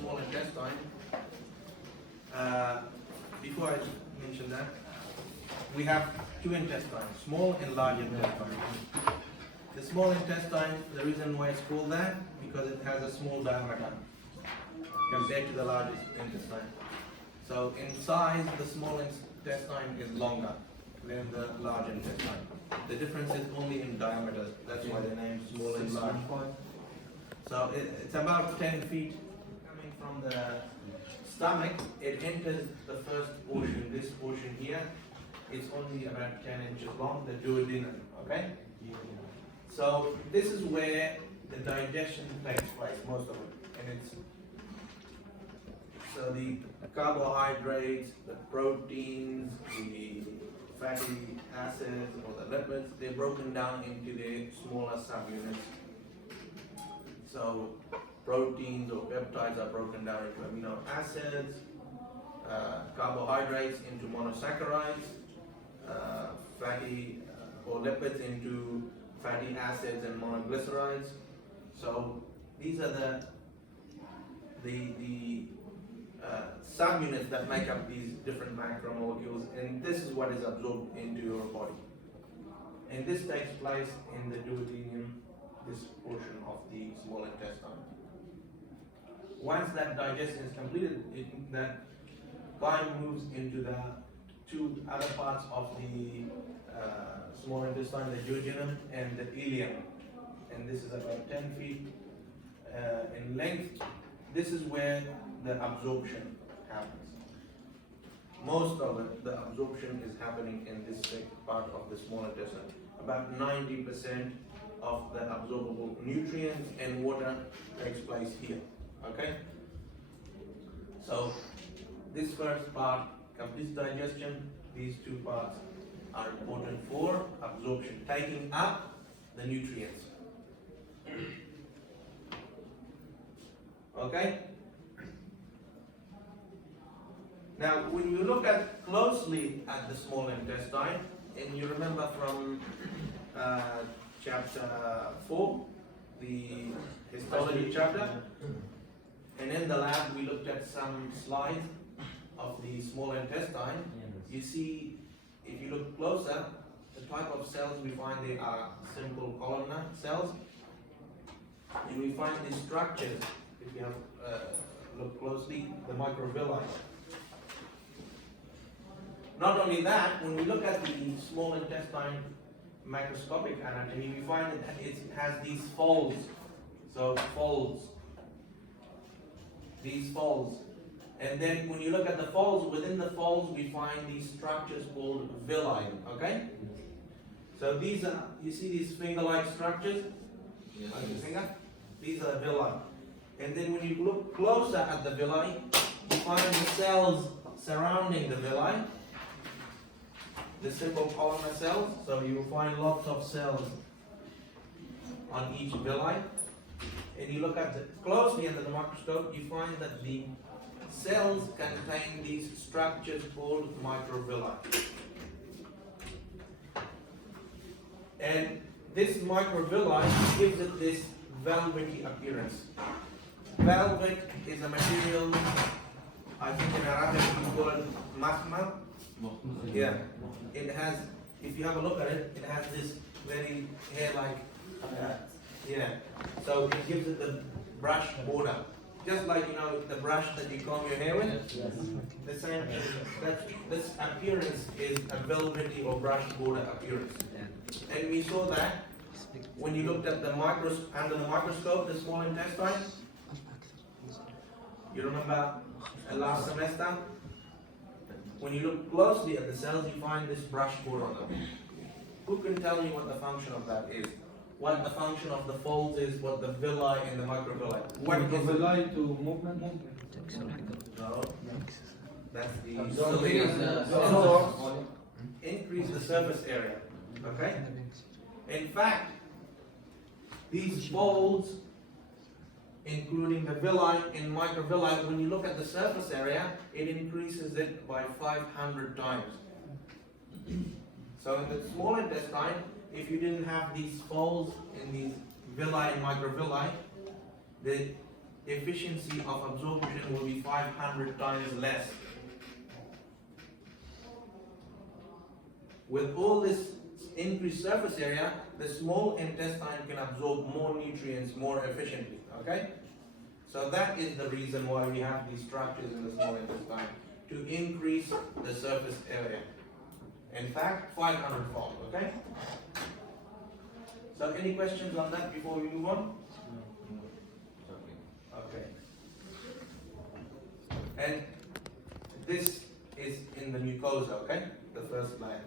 small intestine, before I mention that, we have two intestines, small and large intestine. The small intestine, the reason why it's called that, because it has a small diameter compared to the large intestine. So in size, the small intestine is longer than the large intestine. The difference is only in diameter. That's why the name is small and large. So it's about 10 feet coming from the stomach. It enters the first portion. This portion here is only about 10 inches long, the duodenum. Okay? So this is where the digestion takes place, most of it. And it's so the carbohydrates, the proteins, the fatty acids, or the lipids, they're broken down into the smaller subunits. So proteins or peptides are broken down into amino acids, carbohydrates into monosaccharides, fatty or lipids into fatty acids and monoglycerides. So these are the subunits that make up these different macromolecules, and this is what is absorbed into your body. And this takes place in the duodenum, this portion of the small intestine. Once that digestion is completed, that chyme moves into the two other parts of the small intestine, the duodenum and the ileum. And this is about 10 feet in length. This is where the absorption happens. Most of it, the absorption is happening in this part of the small intestine. About 90% of the absorbable nutrients and water takes place here. Okay? So this first part completes digestion. These two parts are important for absorption, taking up the nutrients. Okay? Now, when you look at closely at the small intestine, and you remember from chapter 4, the histology chapter, and in the lab we looked at some slides of the small intestine. You see, if you look closer, the type of cells we find, they are simple columnar cells, and we find these structures, if you have look closely, the microvilli. Not only that, when we look at the small intestine microscopic anatomy, we find that it has these folds. So folds, these folds. And then when you look at the folds, within the folds we find these structures called villi, okay? So these are, you see these finger-like structures? Yes. Like your finger? These are villi. And then when you look closer at the villi, you find the cells surrounding the villi, the simple columnar cells. So you will find lots of cells on each villi. And you look at it closely under the microscope, you find that the cells contain these structures called microvilli. And this microvilli gives it this velvety appearance. Velvet is a material, I think in Arabic we call it mahmal. Yeah. It has, if you have a look at it, it has this very hair-like, yeah. So it gives it the brush border. Just like, you know, the brush that you comb your hair with. Yes. The same, this appearance is a velvety or brush border appearance. And we saw that when you looked at the under the microscope, the small intestine. You remember last semester? When you look closely at the cells, you find this brush border on them. Who can tell me what the function of that is? What the function of the folds is, what the villi and the microvilli. What is villi to movement? No. That's the increase the surface area. Okay? In fact, these folds, including the villi and microvilli, when you look at the surface area, it increases it by 500 times. So in the small intestine, if you didn't have these folds in these villi and microvilli, the efficiency of absorption will be 500 times less. With all this increased surface area, the small intestine can absorb more nutrients more efficiently. Okay? So that is the reason why we have these structures in the small intestine, to increase the surface area. In fact, 500-fold. Okay? So any questions on that before we move on? Okay. And this is in the mucosa, okay? The first layer.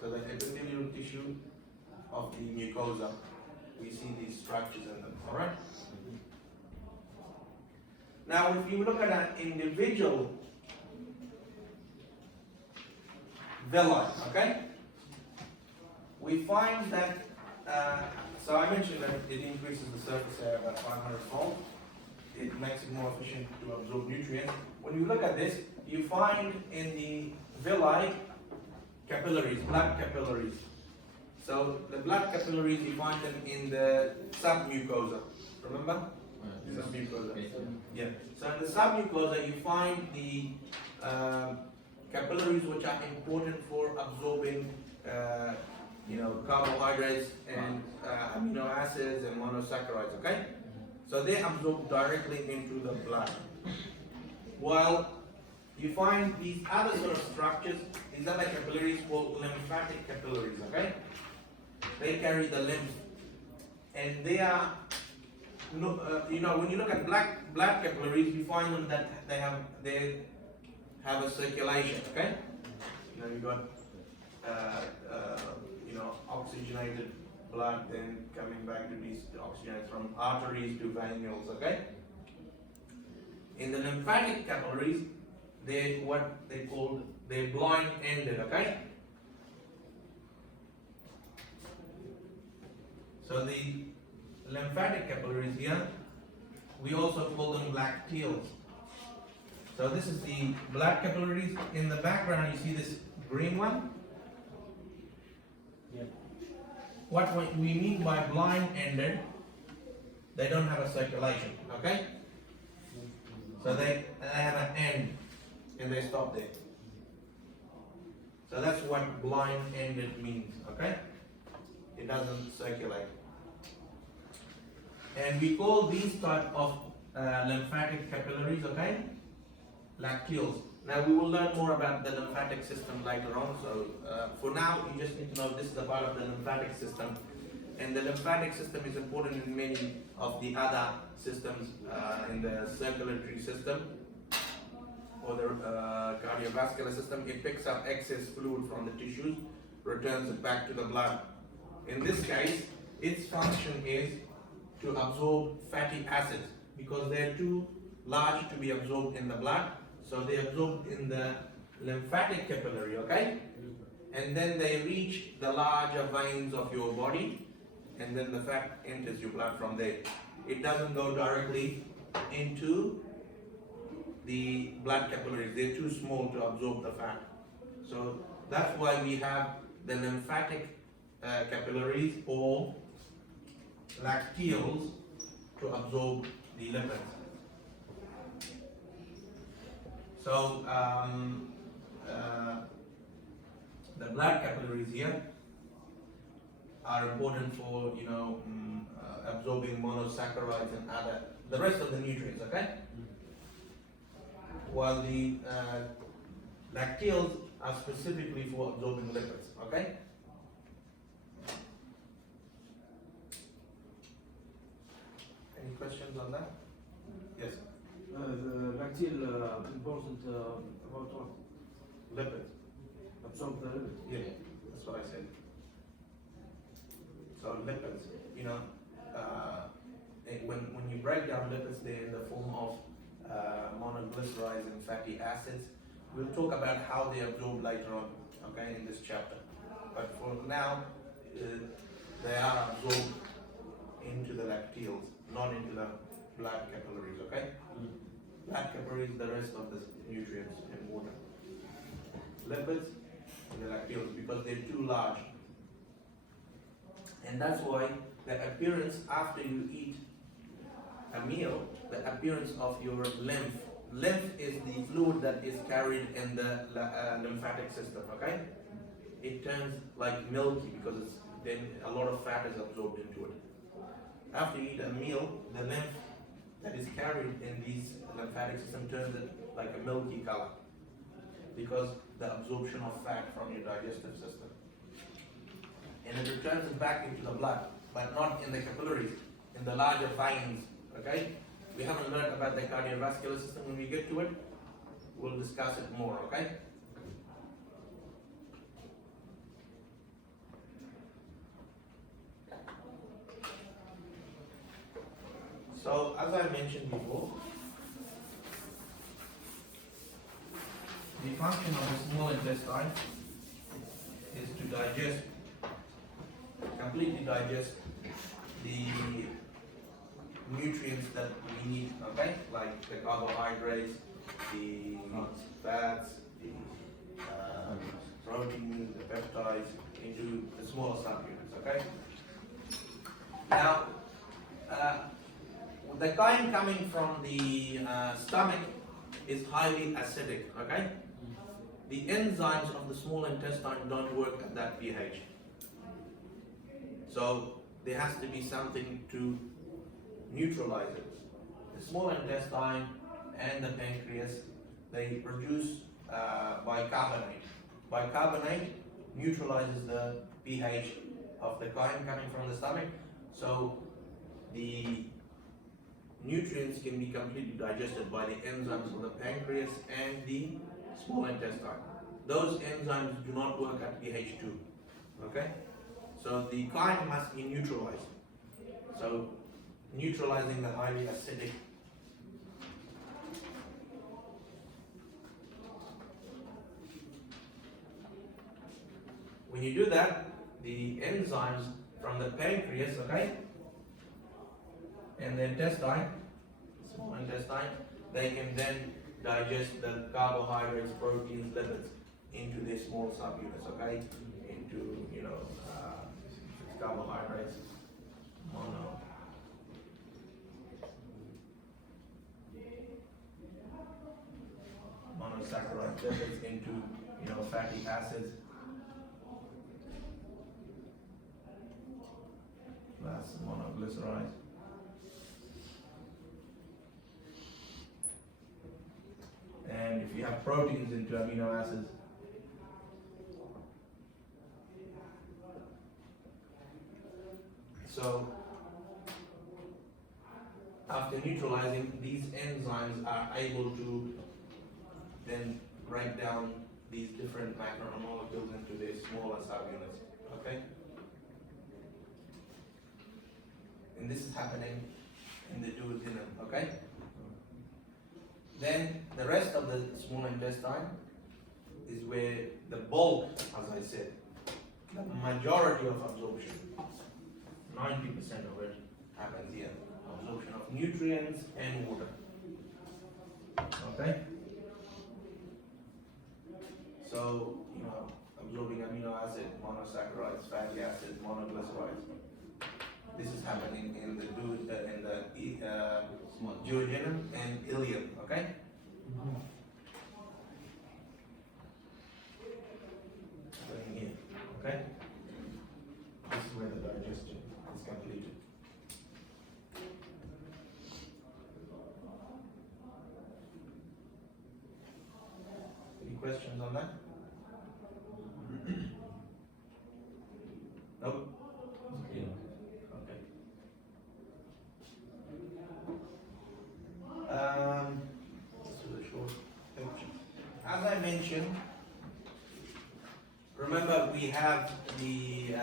So the epithelial tissue of the mucosa, we see these structures in them, alright? Now if you look at an individual villi, okay? We find that, so I mentioned that it increases the surface area by 500-fold. It makes it more efficient to absorb nutrients. When you look at this, you find in the villi capillaries, blood capillaries. So the blood capillaries, you find them in the submucosa. Remember? Submucosa. Yeah. So in the submucosa, you find the capillaries which are important for absorbing carbohydrates and amino acids and monosaccharides, okay? So they absorb directly into the blood. While you find these other sort of structures, these other capillaries called lymphatic capillaries, okay? They carry the lymph. And they are, when you look at blood capillaries, you find them that they have a circulation, okay? You've got oxygenated blood, then coming back to these oxygenated from arteries to venules, okay? In the lymphatic capillaries, they're blind-ended, okay? So the lymphatic capillaries here, we also call them lacteals. So this is the blood capillaries. In the background, you see this green one? Yeah. What we mean by blind-ended, they don't have a circulation, okay? So they have an end and they stop there. So that's what blind-ended means, okay? It doesn't circulate. And we call these type of lymphatic capillaries, okay, lacteals. Now we will learn more about the lymphatic system later on. So for now, you just need to know this is a part of the lymphatic system. And the lymphatic system is important in many of the other systems in the circulatory system or the cardiovascular system. It picks up excess fluid from the tissues, returns it back to the blood. In this case, its function is to absorb fatty acids because they're too large to be absorbed in the blood. So they absorb in the lymphatic capillary, okay? And then they reach the larger veins of your body, and then the fat enters your blood from there. It doesn't go directly into the blood capillaries. They're too small to absorb the fat. So that's why we have the lymphatic capillaries or lacteals to absorb the lipids. So the blood capillaries here are important for absorbing monosaccharides and the rest of the nutrients, okay? While the lacteals are specifically for absorbing lipids, okay? Any questions on that? Yes. The lacteal important about what? Lipids. Absorb the lipid. Yeah, that's what I said. So lipids, when you break down lipids, they're in the form of monoglycerides and fatty acids. We'll talk about how they absorb later on, okay, in this chapter. But for now, they are absorbed into the lacteals, not into the blood capillaries, okay? Blood capillaries, the rest of the nutrients and water. Lipids and the lacteals, because they're too large. And that's why the appearance after you eat a meal, the appearance of your lymph. Lymph is the fluid that is carried in the lymphatic system, okay? It turns like milky because then a lot of fat is absorbed into it. After you eat a meal, the lymph that is carried in these lymphatic system turns it like a milky color because the absorption of fat from your digestive system. And it returns it back into the blood, but not in the capillaries, in the larger veins, okay? We haven't learned about the cardiovascular system. When we get to it, we'll discuss it more, okay? So, as I mentioned before, the function of the small intestine is to digest, completely digest the nutrients that we need, okay? Like the carbohydrates, the fats, the proteins, the peptides into the smaller subunits, okay? Now, the kind coming from the stomach is highly acidic, okay? The enzymes of the small intestine don't work at that pH. So there has to be something to neutralize it. The small intestine and the pancreas, they produce bicarbonate. Bicarbonate neutralizes the pH of the chyme coming from the stomach, so the nutrients can be completely digested by the enzymes of the pancreas and the small intestine. Those enzymes do not work at pH 2. Okay? So the chyme must be neutralized. So neutralizing the highly acidic when you do that, the enzymes from the pancreas, okay, and the intestine, small intestine, they can then digest the carbohydrates, proteins, lipids into their small subunits, okay, into, carbohydrates, monosaccharide lipids into, fatty acids, plus monoglycerides. And if you have proteins into amino acids, so after neutralizing, these enzymes are able to then break down these different macromolecules into their smaller subunits. Okay? And this is happening in the duodenum. Okay? Then the rest of the small intestine is where the bulk, as I said, the majority of absorption, 90% of it happens here. Absorption of nutrients and water. Okay? So, absorbing amino acid, monosaccharides, fatty acids, monoglycerides. This is happening in the duodenum and ileum, okay? Going here, okay? This is where the digestion is completed. Any questions on that? Nope. Okay. This is a short picture. As I mentioned, remember we have the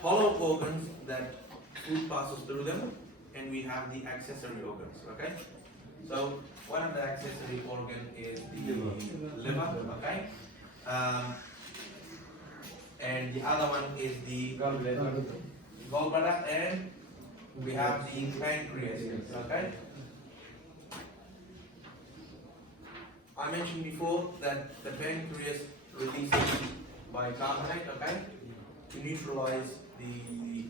hollow organs that food passes through them, and we have the accessory organs. Okay. So one of the accessory organ is the liver. Okay. And the other one is the gallbladder, and we have the pancreas. Okay. I mentioned before that the pancreas releases bicarbonate, okay, to neutralize the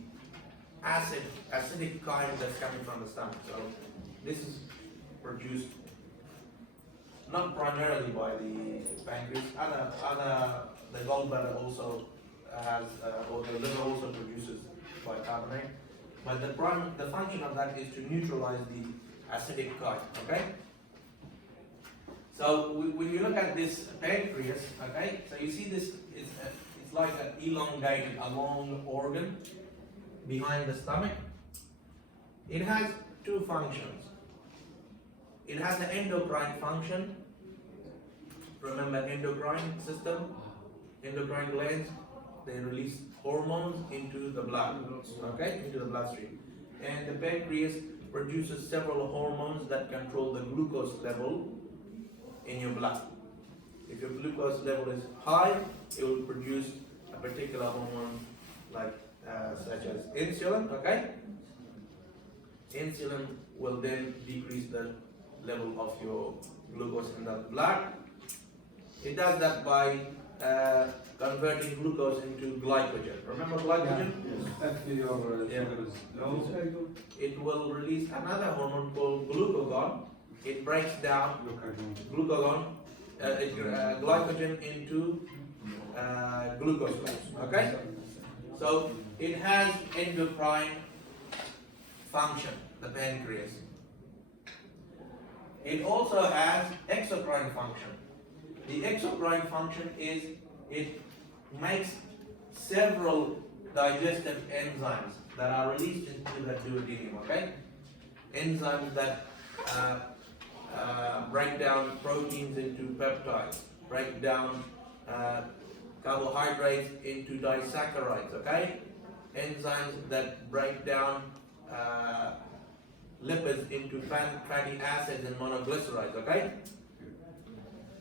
acidic kind that's coming from the stomach. So this is produced not primarily by the pancreas. The gallbladder also has, or the liver also produces bicarbonate. But the function of that is to neutralize the acidic kind. Okay. So when you look at this pancreas, okay, so you see this, it's like an elongated, a long organ behind the stomach. It has two functions. It has an endocrine function. Remember endocrine system, endocrine glands, they release hormones into the blood, okay, into the bloodstream. And the pancreas produces several hormones that control the glucose level in your blood. If your glucose level is high, it will produce a particular hormone like such as insulin, okay? Insulin will then decrease the level of your glucose in the blood. It does that by converting glucose into glycogen. Remember glycogen? It will release another hormone called glucagon. It breaks down glycogen into glucose. Okay? So it has endocrine function, the pancreas. It also has exocrine function. The exocrine function is it makes several digestive enzymes that are released into the duodenum, okay? Enzymes that break down proteins into peptides, break down carbohydrates into disaccharides, okay? Enzymes that break down lipids into fatty acids and monoglycerides, okay?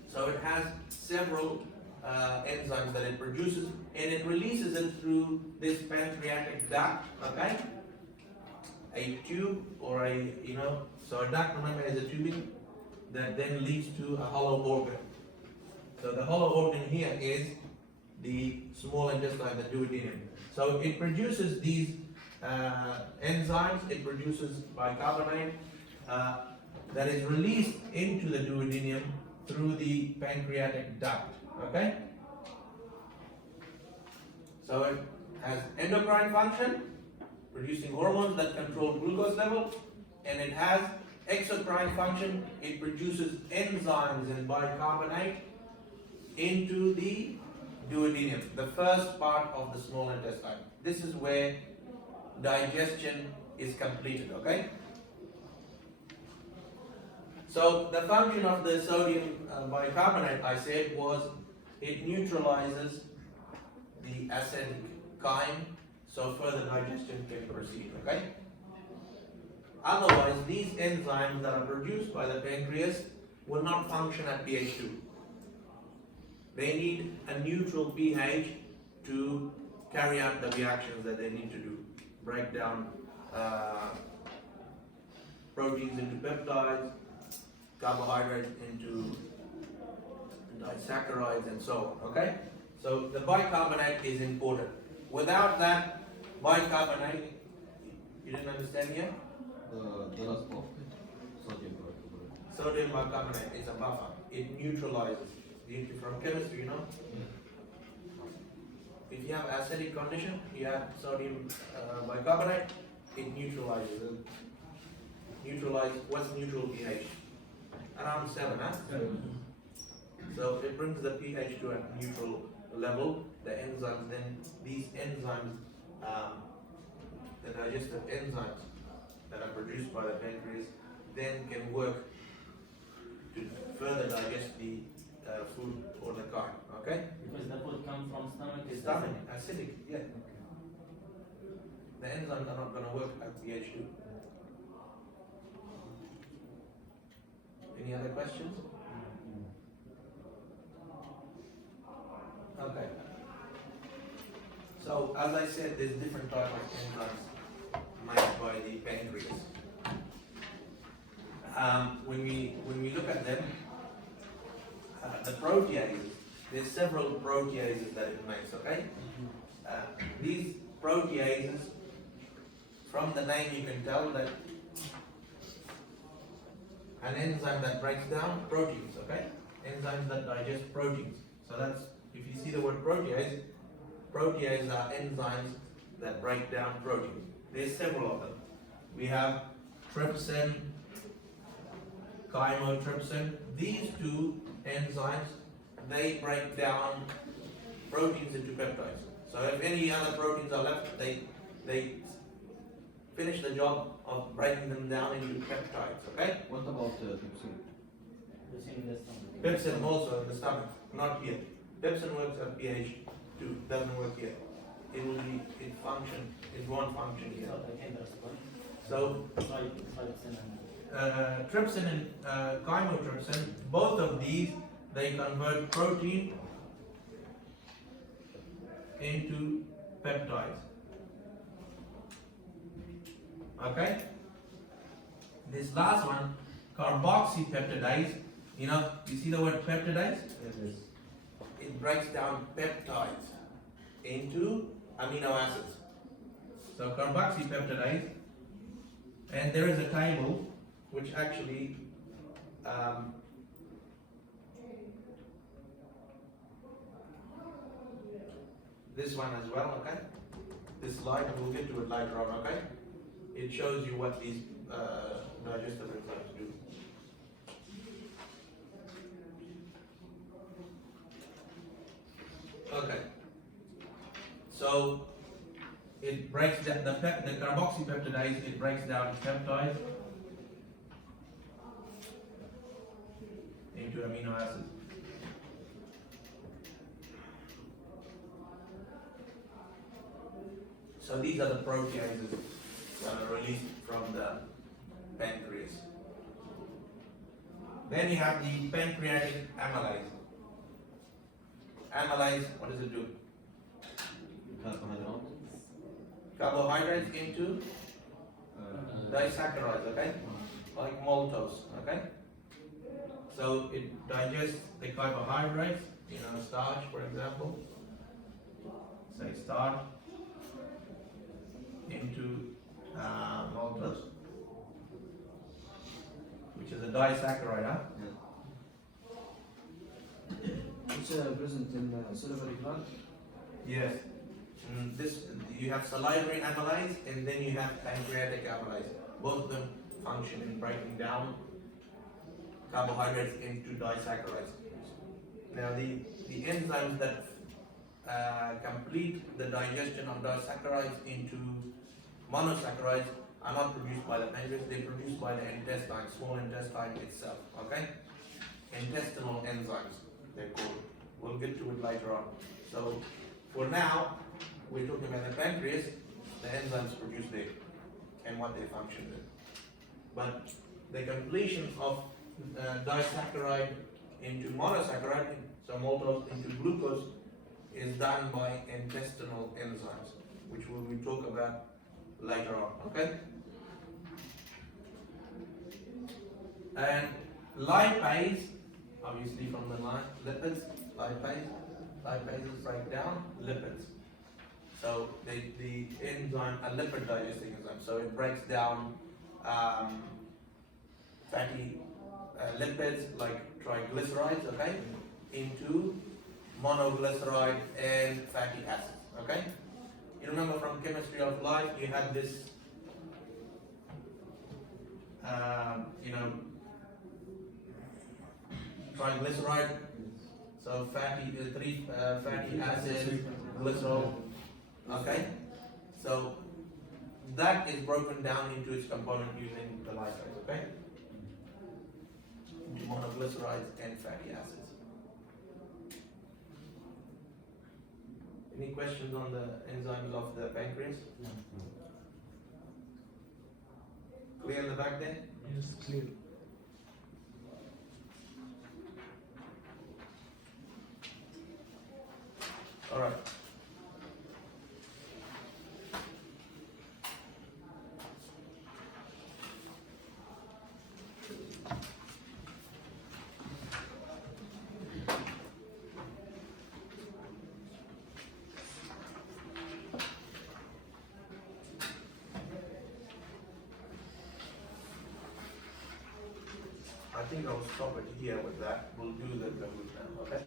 So it has several enzymes that it produces, and it releases it through this pancreatic duct, okay? A tube or so a duct, remember, is a tubing that then leads to a hollow organ. So the hollow organ here is the small intestine, the duodenum. So it produces these enzymes, it produces bicarbonate that is released into the duodenum through the pancreatic duct, okay? So it has endocrine function, producing hormones that control glucose level, and it has exocrine function, it produces enzymes and bicarbonate into the duodenum, the first part of the small intestine. This is where digestion is completed, okay? So the function of the sodium bicarbonate, I said, was it neutralizes the acidic kind, so further digestion can proceed, okay? Otherwise, these enzymes that are produced by the pancreas will not function at pH 2. They need a neutral pH to carry out the reactions that they need to do. Break down proteins into peptides, carbohydrates into disaccharides, and so on, okay? So the bicarbonate is important. Without that bicarbonate, you didn't understand yet? The last part, sodium bicarbonate. Sodium bicarbonate is a buffer. It neutralizes. From chemistry, if you have acidic condition, you have sodium bicarbonate, it neutralizes it. What's neutral pH? Around 7, huh? So it brings the pH to a neutral level. The enzymes, then these enzymes, the digestive enzymes that are produced by the pancreas, then can work to further digest the food or the carb, okay? Because the food comes from stomach is Stomach, acidic, yeah. The enzymes are not going to work at pH 2. Any other questions? Okay. So, as I said, there's different types of enzymes made by the pancreas. When we look at them, the proteases, there's several proteases that it makes, okay? These proteases from the name you can tell that an enzyme that breaks down proteins, okay? Enzymes that digest proteins. So that's, if you see the word protease, proteases are enzymes that break down proteins. There's several of them. We have trypsin, chymotrypsin. These two enzymes, they break down proteins into peptides. So if any other proteins are left, they finish the job of breaking them down into peptides, okay? What about trypsin? Within the stomach. Pepsin also in the stomach, not here. Pepsin works at pH 2, doesn't work here. It won't function here. So trypsin and chymotrypsin, both of these, they convert protein into peptides. Okay? This last one, carboxypeptidase, you see the word peptidase? Yes. It breaks down peptides into amino acids. So carboxypeptidase, and there is a table which actually this one as well, okay? This slide, and we'll get to it later on, okay? It shows you what these digestive enzymes do. Okay. So it breaks down the carboxypeptidase. It breaks down peptides into amino acids. So these are the proteases that are released from the pancreas. Then you have the pancreatic amylase. Amylase, what does it do? Carbohydrate. Carbohydrates into disaccharides, okay? Like maltose, okay? So it digests the carbohydrates, starch, for example. Say starch into maltose, which is a disaccharide, huh? It's present in salivary gland. Yes. This you have salivary amylase and then you have pancreatic amylase. Both of them function in breaking down carbohydrates into disaccharides. Now the enzymes that complete the digestion of disaccharides into monosaccharides are not produced by the pancreas, they're produced by the intestine, small intestine itself, okay? Intestinal enzymes, they're called. We'll get to it later on. So for now, we're talking about the pancreas, the enzymes produced there, and what they function with. But the completion of disaccharide into monosaccharide, so maltose into glucose, is done by intestinal enzymes, which we will talk about later on, okay? And lipase, obviously from the lipids, lipases break down lipids. So the enzyme, a lipid digesting enzyme, so it breaks down fatty lipids like triglycerides, okay, into monoglyceride and fatty acids, okay? You remember from chemistry of life, you had this, triglyceride, so three fatty acids, glycerol, okay? So that is broken down into its component using the lipase, okay? Into monoglycerides and fatty acids. Any questions on the enzymes of the pancreas? Clear in the back there? Yes, clear. All right. think I'll stop it here with that. We'll do the double now, okay?